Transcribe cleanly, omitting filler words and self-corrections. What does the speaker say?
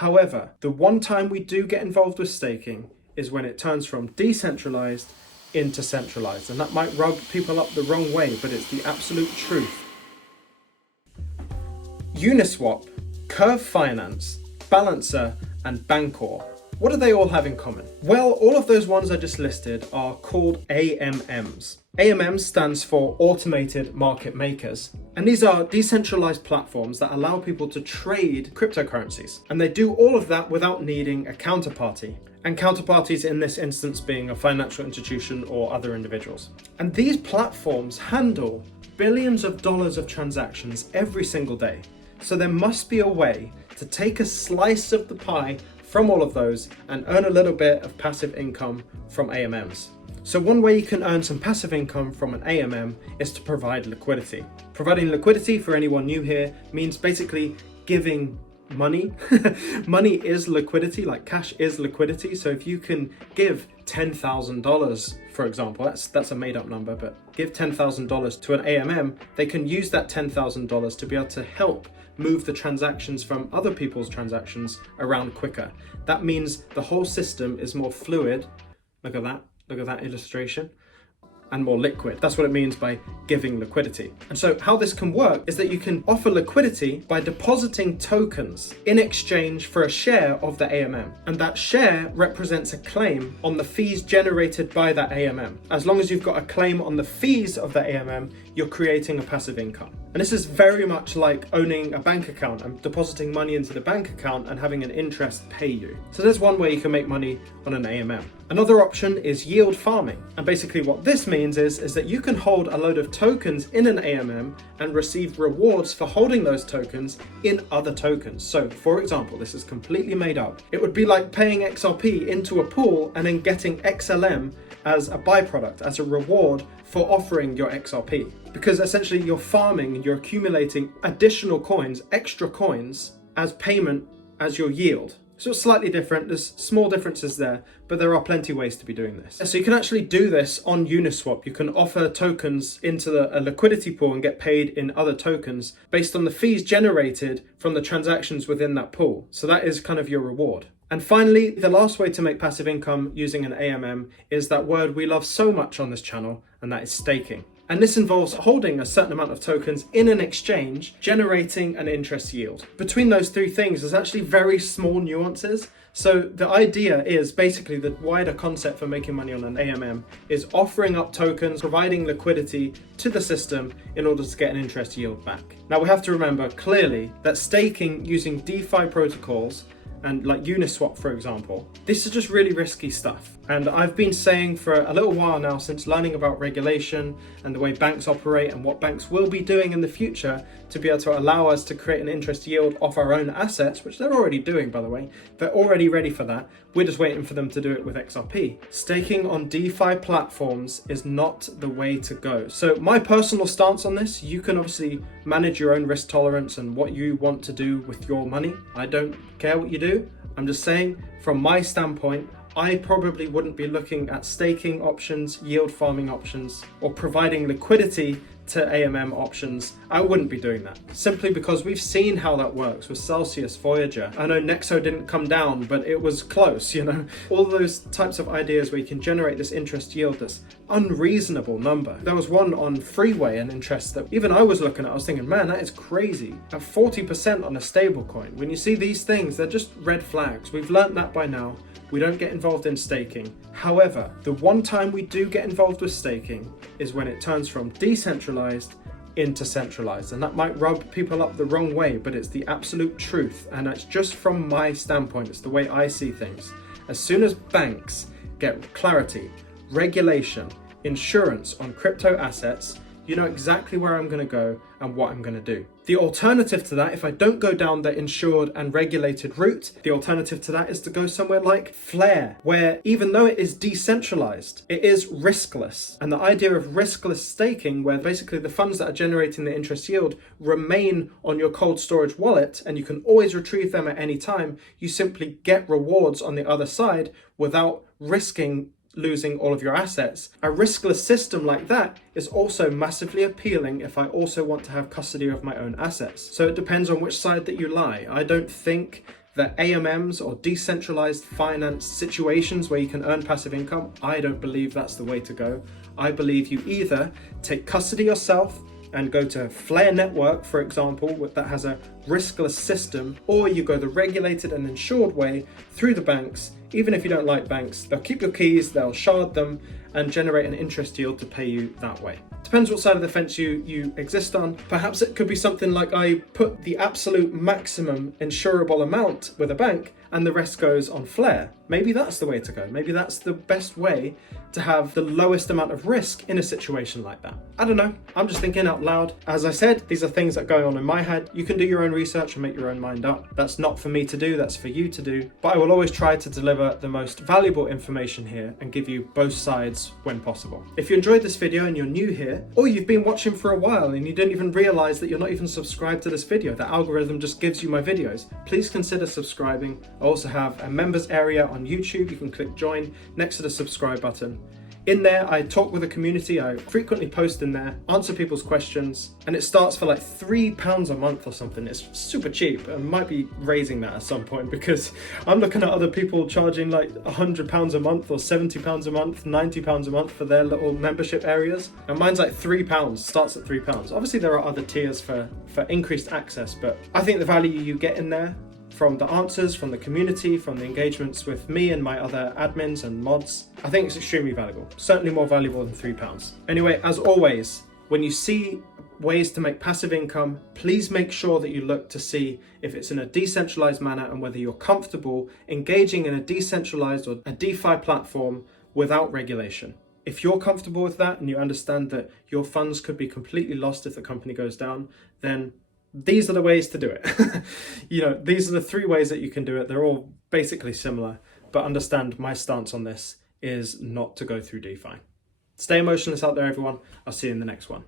However, the one time we do get involved with staking is when it turns from decentralized into centralized. And that might rub people up the wrong way, but it's the absolute truth. Uniswap, Curve Finance, Balancer, and Bancor. What do they all have in common? Well, all of those ones I just listed are called AMMs. AMMs stands for Automated Market Makers. And these are decentralized platforms that allow people to trade cryptocurrencies. And they do all of that without needing a counterparty. And counterparties in this instance being a financial institution or other individuals. And these platforms handle billions of dollars of transactions every single day. So there must be a way to take a slice of the pie from all of those and earn a little bit of passive income from AMMs. So one way you can earn some passive income from an AMM is to provide liquidity. Providing liquidity, for anyone new here, means basically giving money. Money is liquidity, like cash is liquidity. So if you can give $10,000, for example, that's a made up number, but give $10,000 to an AMM, they can use that $10,000 to be able to help move the transactions from other people's transactions around quicker. That means the whole system is more fluid. Look at that illustration. And more liquid. That's what it means by giving liquidity. And so how this can work is that you can offer liquidity by depositing tokens in exchange for a share of the AMM. And that share represents a claim on the fees generated by that AMM. As long as you've got a claim on the fees of the AMM, you're creating a passive income. And this is very much like owning a bank account and depositing money into the bank account and having an interest pay you. So there's one way you can make money on an AMM. Another option is yield farming. And basically what this means is that you can hold a load of tokens in an AMM and receive rewards for holding those tokens in other tokens. So for example, this is completely made up. It would be like paying XRP into a pool and then getting XLM as a byproduct, as a reward for offering your XRP. Because essentially you're farming and you're accumulating additional coins, extra coins, as payment as your yield. So it's slightly different, there's small differences there, but there are plenty of ways to be doing this. So you can actually do this on Uniswap. You can offer tokens into a liquidity pool and get paid in other tokens based on the fees generated from the transactions within that pool. So that is kind of your reward. And finally, the last way to make passive income using an AMM is that word we love so much on this channel, and that is staking. And this involves holding a certain amount of tokens in an exchange, generating an interest yield. Between those three things, there's actually very small nuances. So the idea is basically the wider concept for making money on an AMM is offering up tokens, providing liquidity to the system in order to get an interest yield back. Now we have to remember clearly that staking using DeFi protocols and like Uniswap, for example, this is just really risky stuff. And I've been saying for a little while now, since learning about regulation and the way banks operate and what banks will be doing in the future to be able to allow us to create an interest yield off our own assets, which they're already doing, by the way. They're already ready for that. We're just waiting for them to do it with XRP. Staking on DeFi platforms is not the way to go. So my personal stance on this, you can obviously manage your own risk tolerance and what you want to do with your money. I don't care what you do. I'm just saying, from my standpoint, I probably wouldn't be looking at staking options, yield farming options, or providing liquidity to AMM options. I wouldn't be doing that, simply because we've seen how that works with Celsius, Voyager. I know Nexo didn't come down, but it was close, you know. All those types of ideas where you can generate this interest yield that's unreasonable number. There was one on Freeway, an interest that even I was looking at, I was thinking, man, that is crazy. At 40% on a stable coin. When you see these things, they're just red flags. We've learned that by now. We don't get involved in staking. However, the one time we do get involved with staking is when it turns from decentralized into centralized. And that might rub people up the wrong way, but it's the absolute truth. And that's just from my standpoint. It's the way I see things. As soon as banks get clarity, regulation, insurance on crypto assets, you know exactly where I'm going to go and what I'm going to do. The alternative to that, if I don't go down the insured and regulated route, the alternative to that is to go somewhere like Flare, where even though it is decentralized, it is riskless. And the idea of riskless staking, where basically the funds that are generating the interest yield remain on your cold storage wallet and you can always retrieve them at any time, you simply get rewards on the other side without risking losing all of your assets. A riskless system like that is also massively appealing if I also want to have custody of my own assets. So it depends on which side that you lie. I don't think The AMMs, or decentralized finance situations where you can earn passive income, I don't believe that's the way to go. I believe you either take custody yourself and go to Flare Network, for example, that has a riskless system, or you go the regulated and insured way through the banks. Even if you don't like banks, they'll keep your keys, they'll shard them and generate an interest yield to pay you that way. Depends what side of the fence you exist on. Perhaps it could be something like I put the absolute maximum insurable amount with a bank and the rest goes on Flare. Maybe that's the way to go. Maybe that's the best way to have the lowest amount of risk in a situation like that. I don't know. I'm just thinking out loud. As I said, these are things that are going on in my head. You can do your own research and make your own mind up. That's not for me to do, that's for you to do. But I will always try to deliver the most valuable information here and give you both sides when possible. If you enjoyed this video and you're new here, or you've been watching for a while and you didn't even realize that you're not even subscribed to this video, the algorithm just gives you my videos, please consider subscribing. I also have a members area on YouTube. You can click join next to the subscribe button. In there, I talk with the community. I frequently post in there, answer people's questions, and it starts for like £3 a month or something. It's super cheap. I might be raising that at some point because I'm looking at other people charging like £100 a month or £70 a month, £90 a month for their little membership areas. And mine's like £3, starts at £3. Obviously there are other tiers for increased access, but I think the value you get in there from the answers, from the community, from the engagements with me and my other admins and mods, I think it's extremely valuable. Certainly more valuable than £3. Anyway, as always, when you see ways to make passive income, please make sure that you look to see if it's in a decentralized manner and whether you're comfortable engaging in a decentralized or a DeFi platform without regulation. If you're comfortable with that and you understand that your funds could be completely lost if the company goes down, then these are the ways to do it. These are the 3 ways that you can do it. They're all basically similar, but understand my stance on this is not to go through DeFi. Stay emotionless out there, everyone. I'll see you in the next one.